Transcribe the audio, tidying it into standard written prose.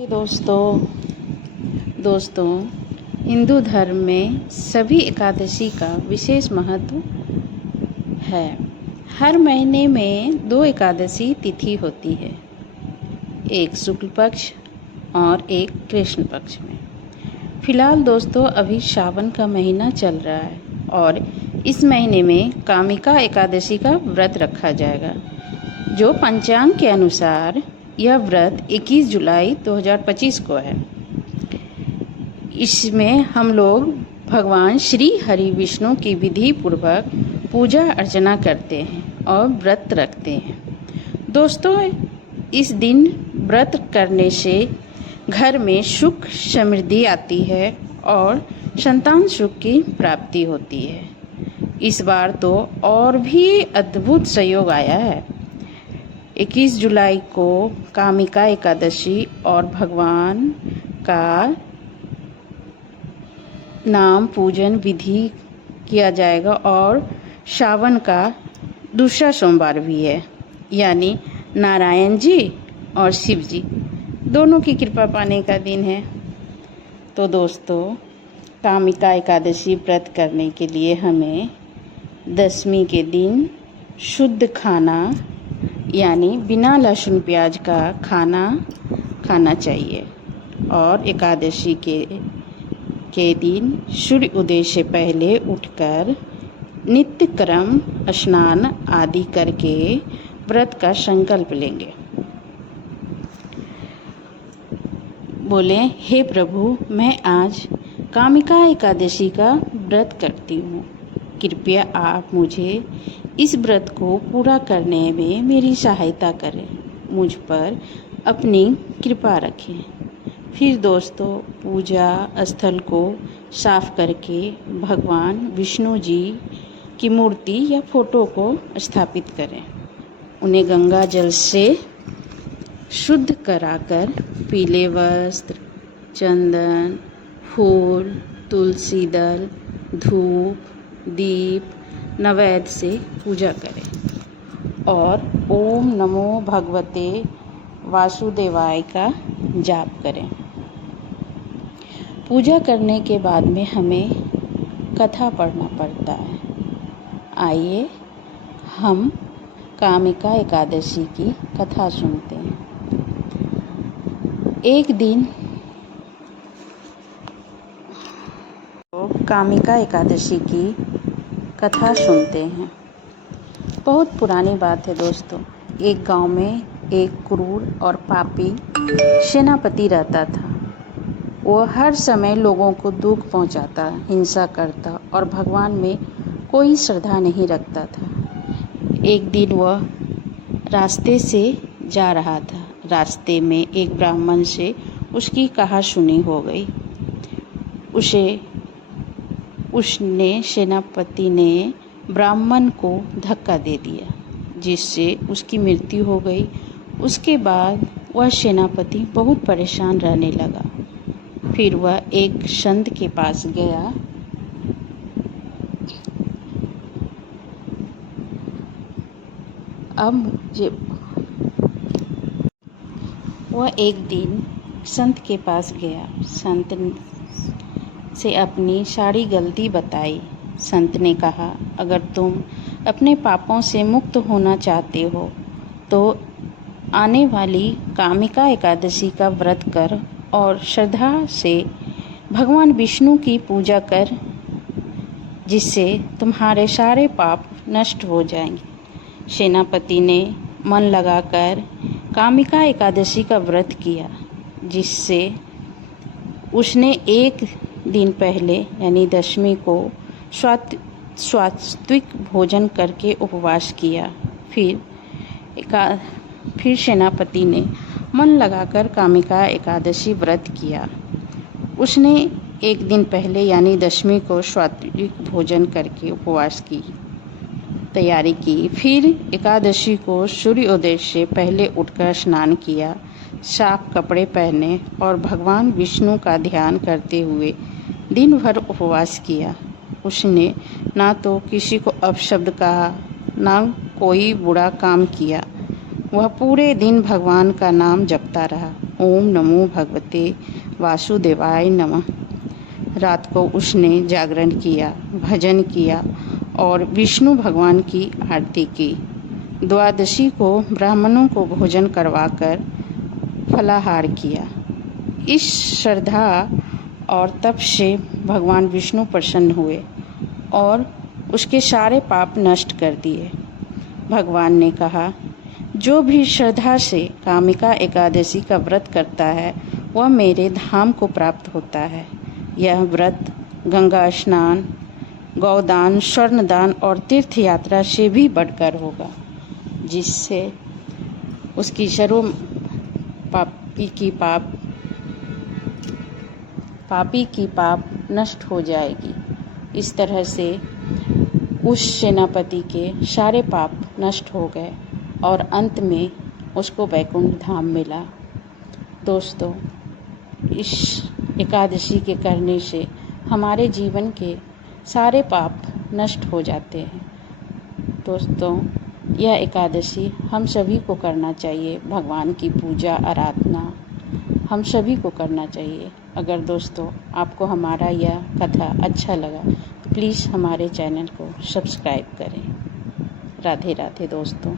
दोस्तों हिंदू धर्म में सभी एकादशी का विशेष महत्व है। हर महीने में 2 एकादशी तिथि होती है, एक शुक्ल पक्ष और एक कृष्ण पक्ष में। फिलहाल दोस्तों अभी सावन का महीना चल रहा है और इस महीने में कामिका एकादशी का व्रत रखा जाएगा, जो पंचांग के अनुसार यह व्रत 21 जुलाई 2025 को है। इसमें हम लोग भगवान श्री हरि विष्णु की विधि पूर्वक पूजा अर्चना करते हैं और व्रत रखते हैं। दोस्तों इस दिन व्रत करने से घर में सुख समृद्धि आती है और संतान सुख की प्राप्ति होती है। इस बार तो और भी अद्भुत संयोग आया है। 21 जुलाई को कामिका एकादशी और भगवान का नाम पूजन विधि किया जाएगा और सावन का दूसरा सोमवार भी है, यानी नारायण जी और शिव जी दोनों की कृपा पाने का दिन है। तो दोस्तों कामिका एकादशी व्रत करने के लिए हमें दशमी के दिन शुद्ध खाना यानी बिना लहसुन प्याज का खाना खाना चाहिए और एकादशी के दिन सूर्य उदय से पहले उठकर नित्य क्रम स्नान आदि करके व्रत का संकल्प लेंगे। बोले, हे प्रभु, मैं आज कामिका एकादशी का व्रत करती हूँ। कृपया आप मुझे इस व्रत को पूरा करने में मेरी सहायता करें, मुझ पर अपनी कृपा रखें। फिर दोस्तों पूजा स्थल को साफ करके भगवान विष्णु जी की मूर्ति या फोटो को स्थापित करें। उन्हें गंगा जल से शुद्ध कराकर पीले वस्त्र, चंदन, फूल, तुलसी दल, धूप, दीप, नैवेद्य से पूजा करें और ओम नमो भगवते वासुदेवाय का जाप करें। पूजा करने के बाद में हमें कथा पढ़ना पड़ता है। आइए हम कामिका एकादशी की कथा सुनते हैं। एक दिन कामिका एकादशी की कथा सुनते हैं। बहुत पुरानी बात है दोस्तों। एक गांव में एक क्रूर और पापी सेनापति रहता था। वह हर समय लोगों को दुख पहुंचाता, हिंसा करता और भगवान में कोई श्रद्धा नहीं रखता था। एक दिन वह रास्ते से जा रहा था। रास्ते में एक ब्राह्मण से उसकी कहासुनी हो गई। उसने सेनापति ने ब्राह्मण को धक्का दे दिया, जिससे उसकी मृत्यु हो गई। उसके बाद वह सेनापति बहुत परेशान रहने लगा। फिर वह एक संत के पास गया। वह एक दिन संत के पास गया। संत से अपनी सारी गलती बताई। संत ने कहा, अगर तुम अपने पापों से मुक्त होना चाहते हो तो आने वाली कामिका एकादशी का व्रत कर और श्रद्धा से भगवान विष्णु की पूजा कर, जिससे तुम्हारे सारे पाप नष्ट हो जाएंगे। सेनापति ने मन लगाकर कामिका एकादशी का व्रत किया, जिससे उसने एक दिन पहले यानी दशमी को सात्विक भोजन करके उपवास किया। फिर सेनापति ने मन लगाकर कामिका एकादशी व्रत किया। उसने एक दिन पहले यानी दशमी को सात्विक भोजन करके उपवास की तैयारी की। फिर एकादशी को सूर्योदय से पहले उठकर स्नान किया, साफ कपड़े पहने और भगवान विष्णु का ध्यान करते हुए दिन भर उपवास किया। उसने ना तो किसी को अपशब्द कहा, ना कोई बुरा काम किया। वह पूरे दिन भगवान का नाम जपता रहा ओम नमो भगवते वासुदेवाय नमः। रात को उसने जागरण किया, भजन किया और विष्णु भगवान की आरती की। द्वादशी को ब्राह्मणों को भोजन करवाकर फलाहार किया। इस श्रद्धा और तप से भगवान विष्णु प्रसन्न हुए और उसके सारे पाप नष्ट कर दिए। भगवान ने कहा, जो भी श्रद्धा से कामिका एकादशी का व्रत करता है वह मेरे धाम को प्राप्त होता है। यह व्रत गंगा स्नान, गौदान, स्वर्णदान और तीर्थ यात्रा से भी बढ़कर होगा, जिससे उसकी सर्व पापी की पाप नष्ट हो जाएगी। इस तरह से उस सेनापति के सारे पाप नष्ट हो गए और अंत में उसको वैकुंठ धाम मिला। दोस्तों, इस एकादशी के करने से हमारे जीवन के सारे पाप नष्ट हो जाते हैं। दोस्तों, यह एकादशी हम सभी को करना चाहिए। भगवान की पूजा आराधना हम सभी को करना चाहिए। अगर दोस्तों आपको हमारा यह कथा अच्छा लगा तो प्लीज़ हमारे चैनल को सब्सक्राइब करें। राधे राधे दोस्तों।